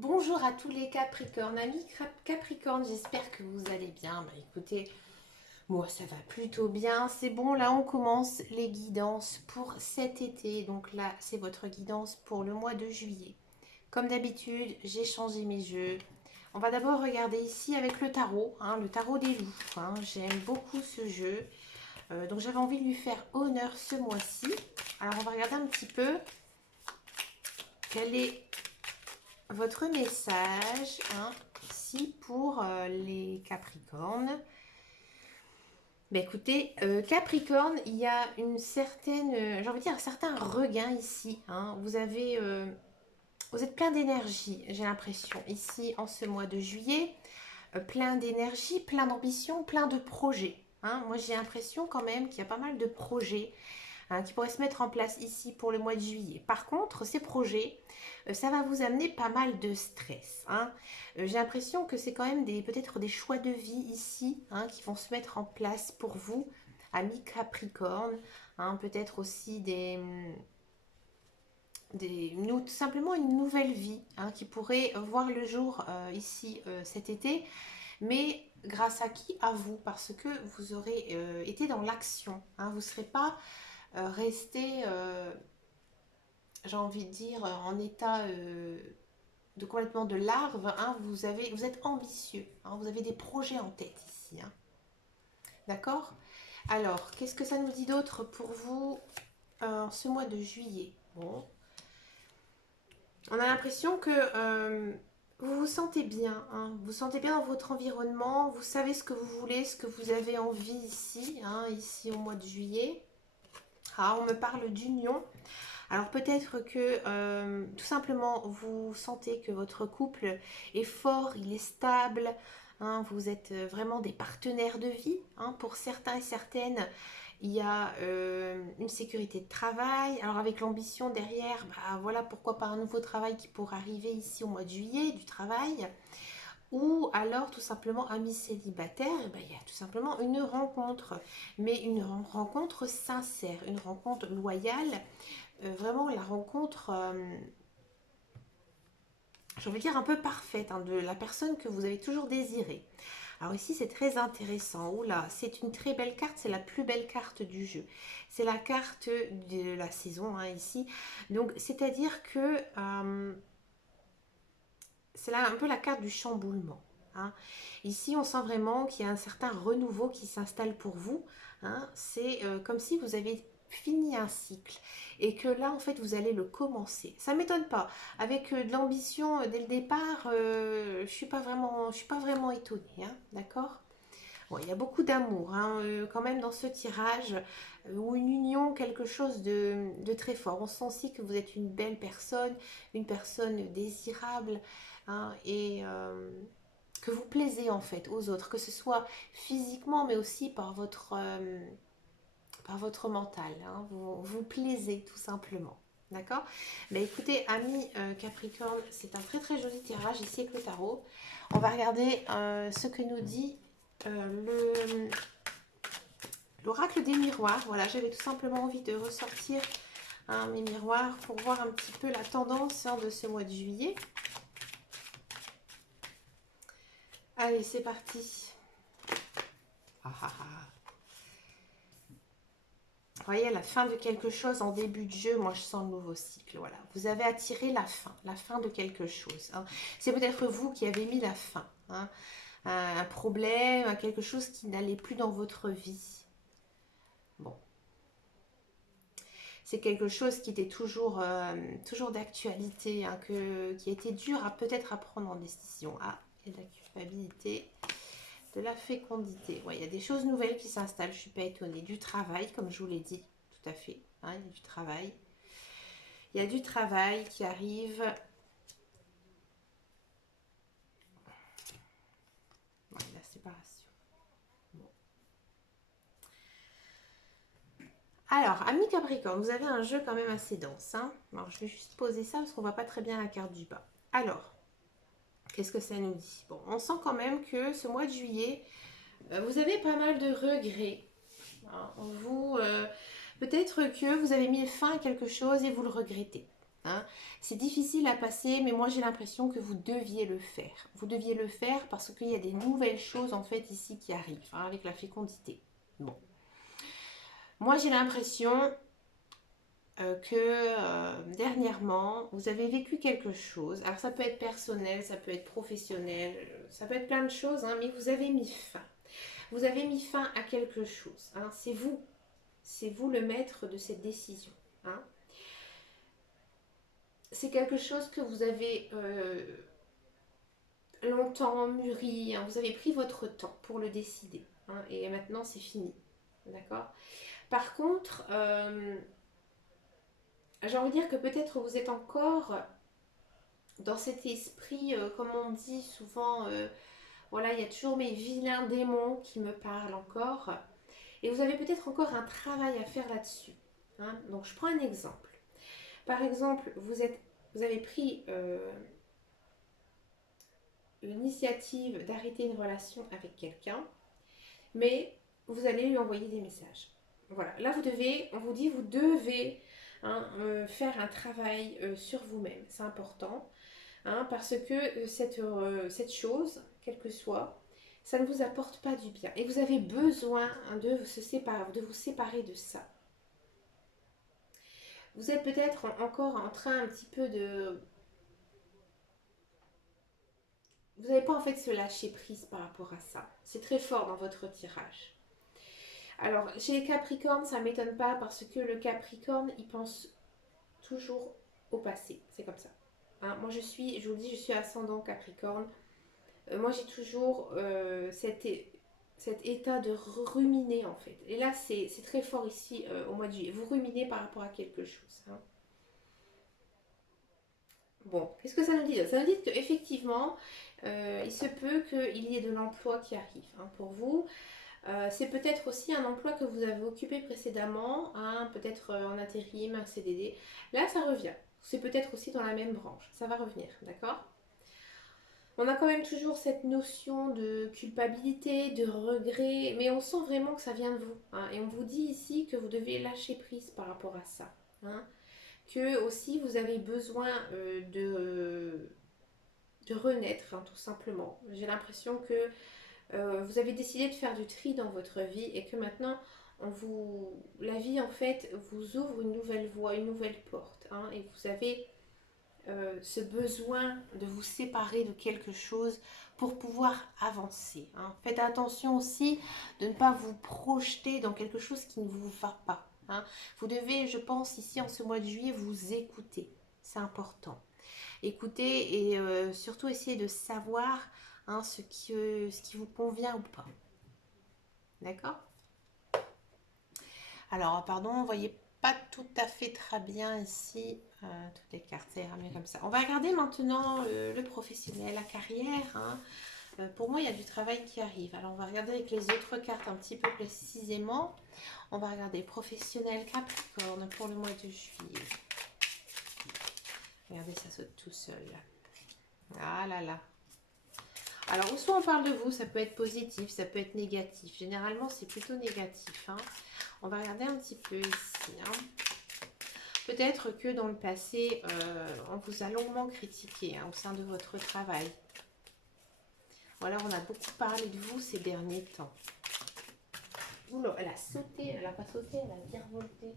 Bonjour à tous les Capricornes, amis Capricorne, j'espère que vous allez bien. Bah écoutez, moi ça va plutôt bien, c'est bon, là on commence les guidances pour cet été. Donc là c'est votre guidance pour le mois de juillet. Comme d'habitude, j'ai changé mes jeux. On va d'abord regarder ici avec le tarot, le tarot des loups. J'aime beaucoup ce jeu, donc j'avais envie de lui faire honneur ce mois-ci. Alors on va regarder un petit peu quel est votre message ici pour les Capricornes. Écoutez, Capricorne, il y a une certaine, j'ai envie de dire un certain regain ici. Vous êtes plein d'énergie, j'ai l'impression, ici en ce mois de juillet. Plein d'énergie, plein d'ambition, plein de projets. Moi, j'ai l'impression quand même qu'il y a pas mal de projets qui pourraient se mettre en place ici pour le mois de juillet. Par contre, ces projets, ça va vous amener pas mal de stress. J'ai l'impression que c'est quand même peut-être des choix de vie ici qui vont se mettre en place pour vous, amis Capricorne. Peut-être aussi tout simplement une nouvelle vie qui pourrait voir le jour ici cet été. Mais grâce à qui? À vous, parce que vous aurez été dans l'action. Vous ne serez pas resté, j'ai envie de dire, en état de complètement de larve. Vous êtes ambitieux. Vous avez des projets en tête ici. D'accord? Alors, qu'est-ce que ça nous dit d'autre pour vous en ce mois de juillet? Bon, on a l'impression que vous vous sentez bien. Vous vous sentez bien dans votre environnement. Vous savez ce que vous voulez, ce que vous avez envie ici, ici au mois de juillet. On me parle d'union. Alors peut-être que tout simplement vous sentez que votre couple est fort, il est stable, vous êtes vraiment des partenaires de vie. Pour certains et certaines, il y a une sécurité de travail. Alors avec l'ambition derrière, voilà pourquoi pas un nouveau travail qui pourrait arriver ici au mois de juillet, du travail. Ou alors tout simplement amis célibataires, il y a tout simplement une rencontre, mais une rencontre sincère, une rencontre loyale, vraiment la rencontre, j'ai envie de dire un peu parfaite, de la personne que vous avez toujours désirée. Alors ici c'est très intéressant. Oula, c'est une très belle carte, c'est la plus belle carte du jeu. C'est la carte de la saison ici. Donc c'est-à-dire que c'est là un peu la carte du chamboulement. Ici on sent vraiment qu'il y a un certain renouveau qui s'installe pour vous. C'est comme si vous avez fini un cycle et que là en fait vous allez le commencer. Ça m'étonne pas. Avec de l'ambition dès le départ, je suis pas vraiment étonnée, d'accord. Bon, il y a beaucoup d'amour quand même dans ce tirage, ou une union, quelque chose de très fort. On sent aussi que vous êtes une personne désirable, et que vous plaisez en fait aux autres, que ce soit physiquement mais aussi par votre mental. Vous plaisez tout simplement. D'accord. Écoutez, amis Capricorne, c'est un très très joli tirage ici avec le tarot. On va regarder ce que nous dit l'oracle des miroirs. Voilà, j'avais tout simplement envie de ressortir mes miroirs pour voir un petit peu la tendance de ce mois de juillet. Allez, c'est parti. Vous voyez, la fin de quelque chose en début de jeu, moi je sens le nouveau cycle. Voilà, vous avez attiré la fin de quelque chose. C'est peut-être vous qui avez mis la fin. Un problème, quelque chose qui n'allait plus dans votre vie. Bon. C'est quelque chose qui était toujours, toujours d'actualité, qui a été dur peut-être à prendre en décision. Il y a de la culpabilité, de la fécondité. Ouais, il y a des choses nouvelles qui s'installent, je ne suis pas étonnée. Du travail, comme je vous l'ai dit, tout à fait. Il y a du travail. Il y a du travail qui arrive. Ouais, la séparation. Bon. Alors, ami Capricorne, vous avez un jeu quand même assez dense. Alors, je vais juste poser ça parce qu'on ne voit pas très bien la carte du bas. Alors, qu'est-ce que ça nous dit? Bon, on sent quand même que ce mois de juillet, vous avez pas mal de regrets. Peut-être que vous avez mis fin à quelque chose et vous le regrettez. hein. C'est difficile à passer, mais moi j'ai l'impression que vous deviez le faire. Vous deviez le faire parce qu'il y a des nouvelles choses en fait ici qui arrivent, hein, avec la fécondité. Bon. Moi j'ai l'impression que dernièrement, vous avez vécu quelque chose. Alors ça peut être personnel, ça peut être professionnel, ça peut être plein de choses, hein, mais vous avez mis fin. Vous avez mis fin à quelque chose, hein. C'est vous le maître de cette décision, hein. C'est quelque chose que vous avez longtemps mûri, hein. Vous avez pris votre temps pour le décider, hein, et maintenant c'est fini, d'accord. Par contre, j'ai envie de dire que peut-être vous êtes encore dans cet esprit, comme on dit souvent, voilà, il y a toujours mes vilains démons qui me parlent encore. Et vous avez peut-être encore un travail à faire là-dessus, hein. Donc je prends un exemple. Par exemple, vous avez pris l'initiative d'arrêter une relation avec quelqu'un, mais vous allez lui envoyer des messages. Voilà, là on vous dit, vous devez, hein, faire un travail sur vous-même. C'est important, hein, parce que cette chose, quelle que soit, ça ne vous apporte pas du bien. Et vous avez besoin, hein, de vous séparer de ça. Vous êtes peut-être encore en train un petit peu de... Vous n'avez pas en fait se lâcher prise par rapport à ça. C'est très fort dans votre tirage. Alors, chez les Capricornes, ça ne m'étonne pas parce que le Capricorne, il pense toujours au passé. C'est comme ça, hein. Moi, je vous le dis, je suis ascendant Capricorne. Moi, j'ai toujours cet état de ruminer en fait. Et là, c'est très fort ici au mois de juillet. Vous ruminez par rapport à quelque chose, hein. Bon, qu'est-ce que ça nous dit? Ça nous dit qu'effectivement, il se peut qu'il y ait de l'emploi qui arrive, hein, pour vous. C'est peut-être aussi un emploi que vous avez occupé précédemment, hein, peut-être en intérim, un CDD. Là, ça revient. C'est peut-être aussi dans la même branche. Ça va revenir, d'accord? On a quand même toujours cette notion de culpabilité, de regret, mais on sent vraiment que ça vient de vous, hein. Et on vous dit ici que vous devez lâcher prise par rapport à ça, hein. Que aussi vous avez besoin de renaître, hein, tout simplement. J'ai l'impression que vous avez décidé de faire du tri dans votre vie et que maintenant, la vie en fait vous ouvre une nouvelle voie, une nouvelle porte, hein, et vous avez ce besoin de vous séparer de quelque chose pour pouvoir avancer, hein. Faites attention aussi de ne pas vous projeter dans quelque chose qui ne vous va pas, hein. Vous devez, je pense, ici en ce mois de juillet, vous écouter. C'est important. Écouter et surtout essayer de savoir, hein, ce qui vous convient ou pas. D'accord? Alors, pardon, vous voyez pas tout à fait très bien ici toutes les cartes, ça ira mieux comme ça. On va regarder maintenant le professionnel, la carrière, hein. Pour moi, il y a du travail qui arrive. Alors, on va regarder avec les autres cartes un petit peu précisément. On va regarder professionnel Capricorne pour le mois de juillet. Regardez, ça saute tout seul. Ah là là. Alors, soit on parle de vous, ça peut être positif, ça peut être négatif. Généralement, c'est plutôt négatif, hein. On va regarder un petit peu ici, hein. Peut-être que dans le passé, on vous a longuement critiqué, hein, au sein de votre travail. Ou alors, on a beaucoup parlé de vous ces derniers temps. Oula, elle a sauté, elle n'a pas sauté, elle a virevolté.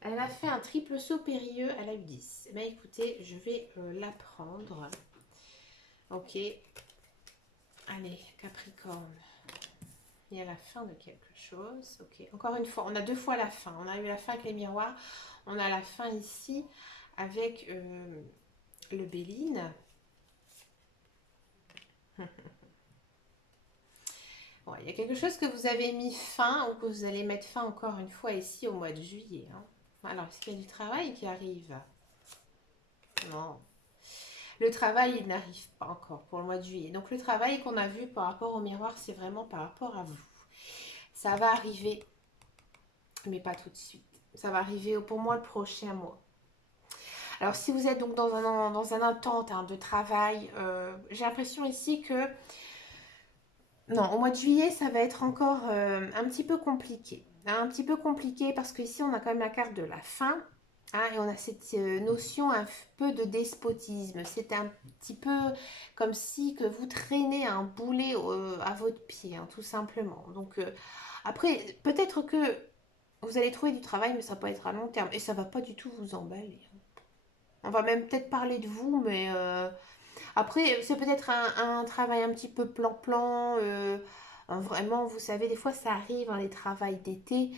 Elle a fait un triple saut périlleux, elle a eu 10. Eh bien, écoutez, je vais la prendre. Ok. Allez, Capricorne. Il y a la fin de quelque chose. Ok, encore une fois, on a deux fois la fin. On a eu la fin avec les miroirs. On a la fin ici avec le Béline. Bon, il y a quelque chose que vous avez mis fin ou que vous allez mettre fin encore une fois ici au mois de juillet, hein. Alors, est-ce qu'il y a du travail qui arrive? Non. Le travail, il n'arrive pas encore pour le mois de juillet. Donc, le travail qu'on a vu par rapport au miroir, c'est vraiment par rapport à vous. Ça va arriver, mais pas tout de suite. Ça va arriver pour moi le prochain mois. Alors, si vous êtes donc dans un attente, hein, de travail, j'ai l'impression ici que... Non, au mois de juillet, ça va être encore un petit peu compliqué. Hein, un petit peu compliqué parce qu'ici, on a quand même la carte de la fin. Hein, et on a cette notion un peu de despotisme. C'est un petit peu comme si que vous traînez un boulet à votre pied, hein, tout simplement. Donc après, peut-être que vous allez trouver du travail, mais ça peut être à long terme. Et ça va pas du tout vous emballer. On va même peut-être parler de vous, mais après, c'est peut-être un travail un petit peu plan-plan. Vraiment, vous savez, des fois ça arrive, hein, les travails d'été.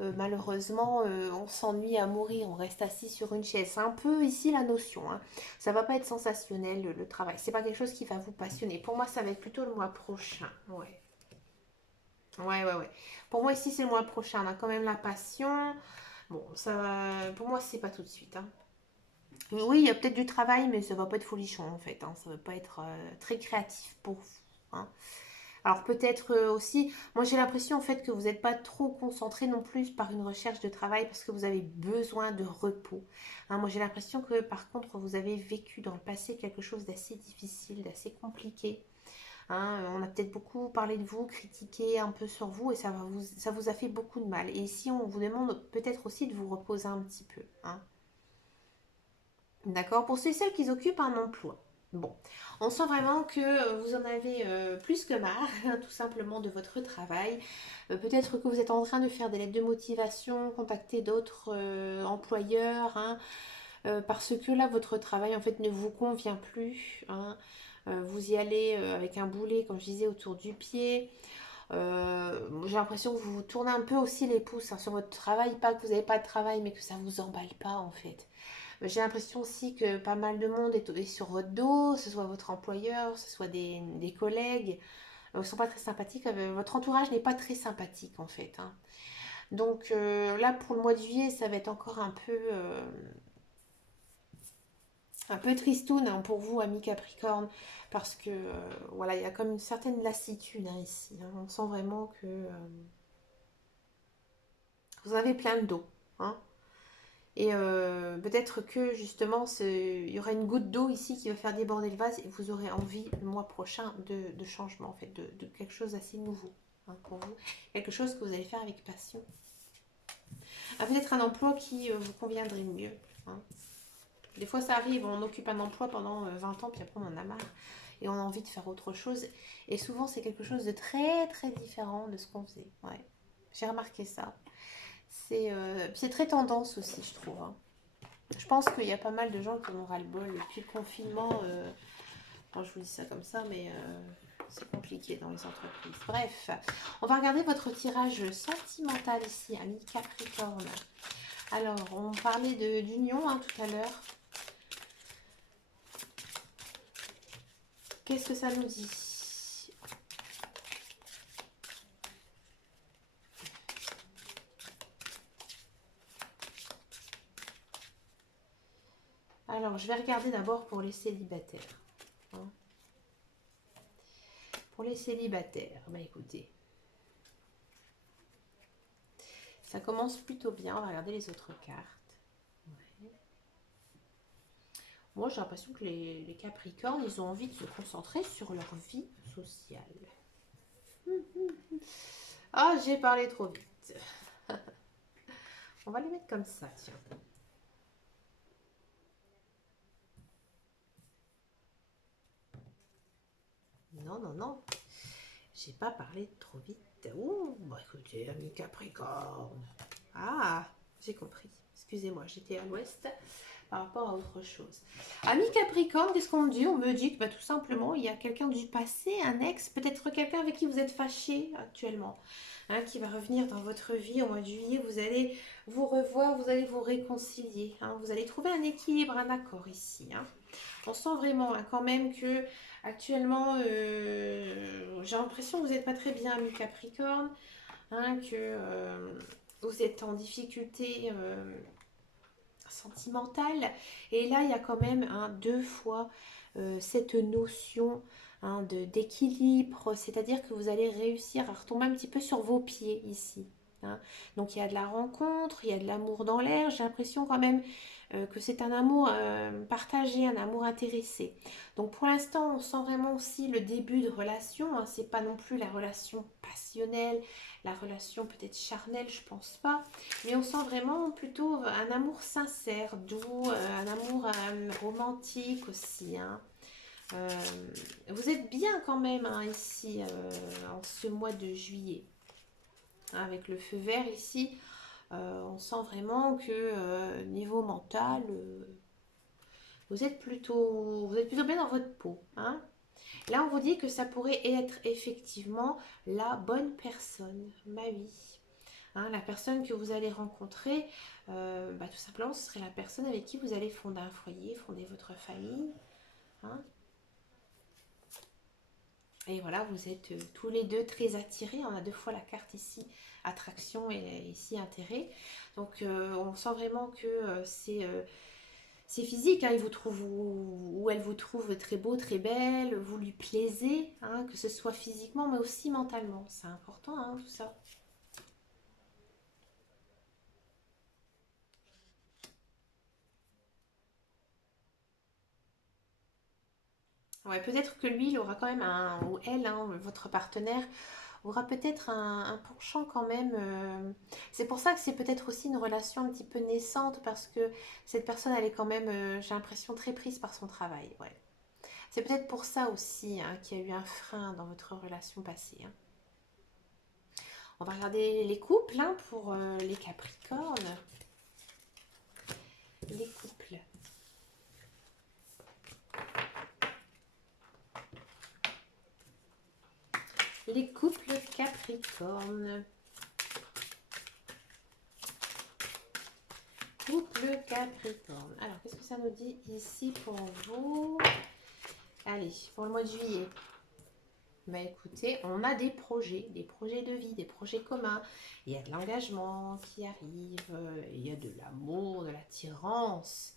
Malheureusement, on s'ennuie à mourir, on reste assis sur une chaise. C'est un peu ici la notion. Hein. Ça va pas être sensationnel le travail. C'est pas quelque chose qui va vous passionner. Pour moi, ça va être plutôt le mois prochain. Ouais. Ouais, ouais, ouais. Pour moi, ici, c'est le mois prochain. On a quand même la passion. Bon, ça va. Pour moi, c'est pas tout de suite. Hein. Oui, il y a peut-être du travail, mais ça va pas être folichon en fait. Hein. Ça va pas être très créatif pour vous. Hein. Alors peut-être aussi, moi j'ai l'impression en fait que vous n'êtes pas trop concentré non plus par une recherche de travail parce que vous avez besoin de repos. Hein, moi j'ai l'impression que par contre vous avez vécu dans le passé quelque chose d'assez difficile, d'assez compliqué. Hein. On a peut-être beaucoup parlé de vous, critiqué un peu sur vous et ça vous a fait beaucoup de mal. Et ici on vous demande peut-être aussi de vous reposer un petit peu. Hein. D'accord. Pour ceux et celles qui occupent un emploi. Bon, on sent vraiment que vous en avez plus que marre, tout simplement, de votre travail. Peut-être que vous êtes en train de faire des lettres de motivation, contacter d'autres employeurs, hein, parce que là, votre travail, en fait, ne vous convient plus. Hein. Vous y allez avec un boulet, comme je disais, autour du pied. J'ai l'impression que vous vous tournez un peu aussi les pouces hein, sur votre travail. Pas que vous n'avez pas de travail, mais que ça ne vous emballe pas, en fait. J'ai l'impression aussi que pas mal de monde est sur votre dos, que ce soit votre employeur, que ce soit des collègues. Ils ne sont pas très sympathiques. Votre entourage n'est pas très sympathique en fait. Hein. Donc là, pour le mois de juillet, ça va être encore un peu tristoun hein, pour vous, amis Capricorne, parce que voilà, il y a comme une certaine lassitude hein, ici. Hein. On sent vraiment que vous avez plein de dos. Hein. Et peut-être que justement, il y aura une goutte d'eau ici qui va faire déborder le vase et vous aurez envie le mois prochain de changement, en fait, de quelque chose d'assez nouveau hein, pour vous. Quelque chose que vous allez faire avec passion. Ah, peut-être un emploi qui vous conviendrait mieux. Hein. Des fois, ça arrive, on occupe un emploi pendant 20 ans, puis après on en a marre et on a envie de faire autre chose. Et souvent, c'est quelque chose de très très différent de ce qu'on faisait. Ouais. J'ai remarqué ça. C'est très tendance aussi, je trouve. Hein. Je pense qu'il y a pas mal de gens qui en ont ras-le-bol. Et puis le confinement, bon, je vous dis ça comme ça, mais c'est compliqué dans les entreprises. Bref, on va regarder votre tirage sentimental ici, ami Capricorne. Alors, on parlait d'union hein, tout à l'heure. Qu'est-ce que ça nous dit? Alors, je vais regarder d'abord pour les célibataires. Hein. Pour les célibataires, bah écoutez, ça commence plutôt bien. On va regarder les autres cartes. Ouais. Moi, j'ai l'impression que les Capricornes, ils ont envie de se concentrer sur leur vie sociale. Ah, j'ai parlé trop vite. On va les mettre comme ça, tiens. Non, non, non. J'ai pas parlé trop vite. Ouh, bah écoutez, ami Capricorne. Ah, j'ai compris. Excusez-moi, j'étais à l'ouest par rapport à autre chose. Ami Capricorne, qu'est-ce qu'on me dit? On me dit que bah, tout simplement, il y a quelqu'un du passé, un ex, peut-être quelqu'un avec qui vous êtes fâché actuellement, hein, qui va revenir dans votre vie au mois de juillet. Vous allez vous revoir, vous allez vous réconcilier. Hein, vous allez trouver un équilibre, un accord ici. Hein. On sent vraiment hein, quand même que actuellement, j'ai l'impression que vous n'êtes pas très bien, ami Capricorne, hein, que vous êtes en difficulté sentimentale. Et là, il y a quand même hein, deux fois cette notion hein, d'équilibre, c'est-à-dire que vous allez réussir à retomber un petit peu sur vos pieds ici. Hein. Donc il y a de la rencontre, il y a de l'amour dans l'air. J'ai l'impression quand même que c'est un amour partagé, un amour intéressé. Donc pour l'instant, on sent vraiment aussi le début de relation, hein. C'est pas non plus la relation passionnelle, la relation peut-être charnelle, je pense pas. Mais on sent vraiment plutôt un amour sincère, doux, un amour romantique aussi, hein. Euh, Vous êtes bien quand même, hein, ici, en ce mois de juillet. Avec le feu vert ici, on sent vraiment que niveau mental, vous êtes plutôt bien dans votre peau, hein. Là, on vous dit que ça pourrait être effectivement la bonne personne, ma vie. Hein, la personne que vous allez rencontrer, tout simplement, ce serait la personne avec qui vous allez fonder un foyer, fonder votre famille, hein. Et voilà, vous êtes tous les deux très attirés. On a deux fois la carte ici, attraction et ici intérêt. Donc on sent vraiment que c'est physique, hein. Il vous trouve ou elle vous trouve très beau, très belle, vous lui plaisez, hein, que ce soit physiquement mais aussi mentalement. C'est important, hein, tout ça. Ouais, peut-être que lui, il aura quand même un, ou elle, hein, votre partenaire, aura peut-être un penchant quand même. C'est pour ça que c'est peut-être aussi une relation un petit peu naissante parce que cette personne, elle est quand même, j'ai l'impression, très prise par son travail. Ouais. C'est peut-être pour ça aussi, hein, qu'il y a eu un frein dans votre relation passée, hein. On va regarder les couples, hein, pour les Capricornes. Les couples. Les couples Capricornes. Couple Capricorne. Alors, qu'est-ce que ça nous dit ici pour vous? Allez, pour le mois de juillet. Bah écoutez, on a des projets de vie, des projets communs. Il y a de l'engagement qui arrive, il y a de l'amour, de l'attirance.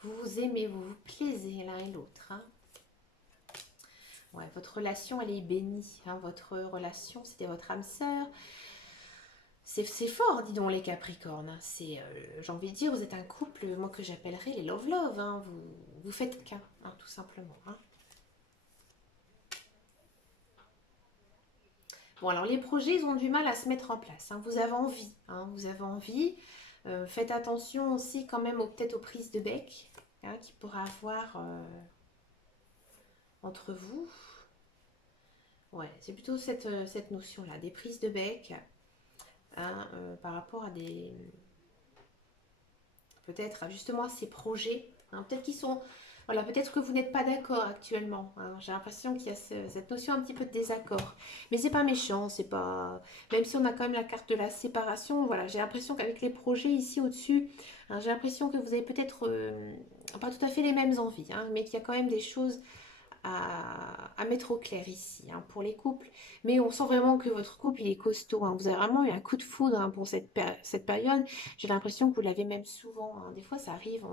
Vous vous aimez, vous vous plaisez l'un et l'autre, hein. Ouais, votre relation, elle est bénie, hein. Votre relation, c'était votre âme sœur. C'est fort, dis donc, les Capricornes, hein. J'ai envie de dire, vous êtes un couple, moi que j'appellerais les love-love, hein. Vous faites qu'un, hein, tout simplement, hein. Bon, alors les projets, ils ont du mal à se mettre en place, hein. Vous avez envie, hein, vous avez envie. Faites attention aussi quand même peut-être aux prises de bec, hein, qu'il pourra avoir entre vous. Ouais, c'est plutôt cette notion-là, des prises de bec, hein, par rapport à des, peut-être justement à ces projets, hein. Peut-être qu'ils sont, voilà, peut-être que vous n'êtes pas d'accord actuellement, hein. J'ai l'impression qu'il y a cette notion un petit peu de désaccord. Mais c'est pas méchant, c'est pas. Même si on a quand même la carte de la séparation, voilà, j'ai l'impression qu'avec les projets ici au-dessus, hein, j'ai l'impression que vous avez peut-être pas tout à fait les mêmes envies, hein, mais qu'il y a quand même des choses à mettre au clair ici, hein, pour les couples. Mais on sent vraiment que votre couple, il est costaud, hein. Vous avez vraiment eu un coup de foudre, hein, pour cette période. J'ai l'impression que vous l'avez même souvent, hein. Des fois, ça arrive,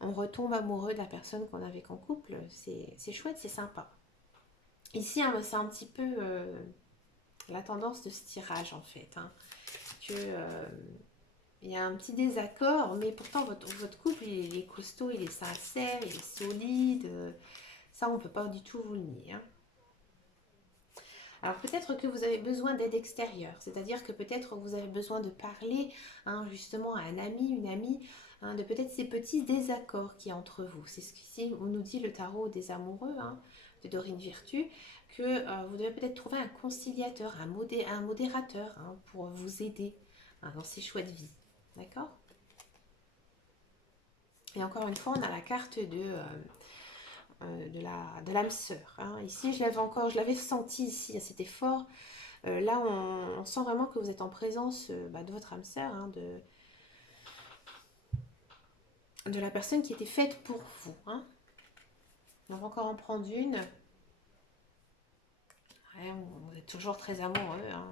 on retombe amoureux de la personne qu'on avait en couple. C'est chouette, c'est sympa. Ici, hein, c'est un petit peu la tendance de ce tirage, en fait, hein, que il y a un petit désaccord, mais pourtant votre couple, il est costaud, il est sincère, il est solide. Ça, on ne peut pas du tout vous le nier, hein. Alors peut-être que vous avez besoin d'aide extérieure, c'est-à-dire que peut-être vous avez besoin de parler, hein, justement à un ami, une amie, hein, de peut-être ces petits désaccords qui y a entre vous. C'est ce qu'ici on nous dit le tarot des amoureux, hein, de Dorine Virtue, que vous devez peut-être trouver un conciliateur, un modérateur, hein, pour vous aider, hein, dans ces choix de vie. D'accord? Et encore une fois, on a la carte de l'âme sœur, hein. Ici, je l'avais senti ici, c'était fort. Là, on sent vraiment que vous êtes en présence de votre âme sœur, hein, de la personne qui était faite pour vous, hein. On va encore en prendre une. Ouais, vous êtes toujours très amoureux, hein.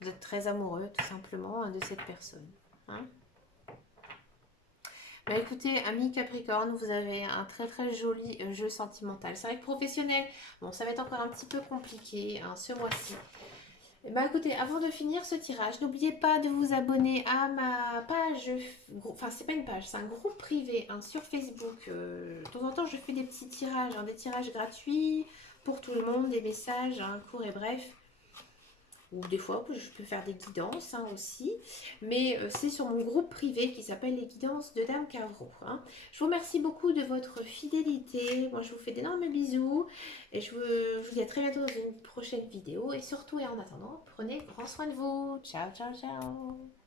Vous êtes très amoureux, tout simplement, hein, de cette personne, hein. Bah écoutez, ami Capricorne, vous avez un très très joli jeu sentimental. C'est vrai que professionnel, bon, ça va être encore un petit peu compliqué, hein, ce mois-ci. Eh ben, écoutez, avant de finir ce tirage, n'oubliez pas de vous abonner à ma page, enfin c'est pas une page, c'est un groupe privé hein, sur Facebook. De temps en temps, je fais des petits tirages, hein, des tirages gratuits pour tout le monde, des messages hein, courts et brefs. Ou des fois, je peux faire des guidances hein, aussi. Mais c'est sur mon groupe privé qui s'appelle les guidances de Dame Cavro. Hein. Je vous remercie beaucoup de votre fidélité. Moi, je vous fais d'énormes bisous. Et je vous dis à très bientôt dans une prochaine vidéo. Et surtout, et en attendant, prenez grand soin de vous. Ciao, ciao, ciao.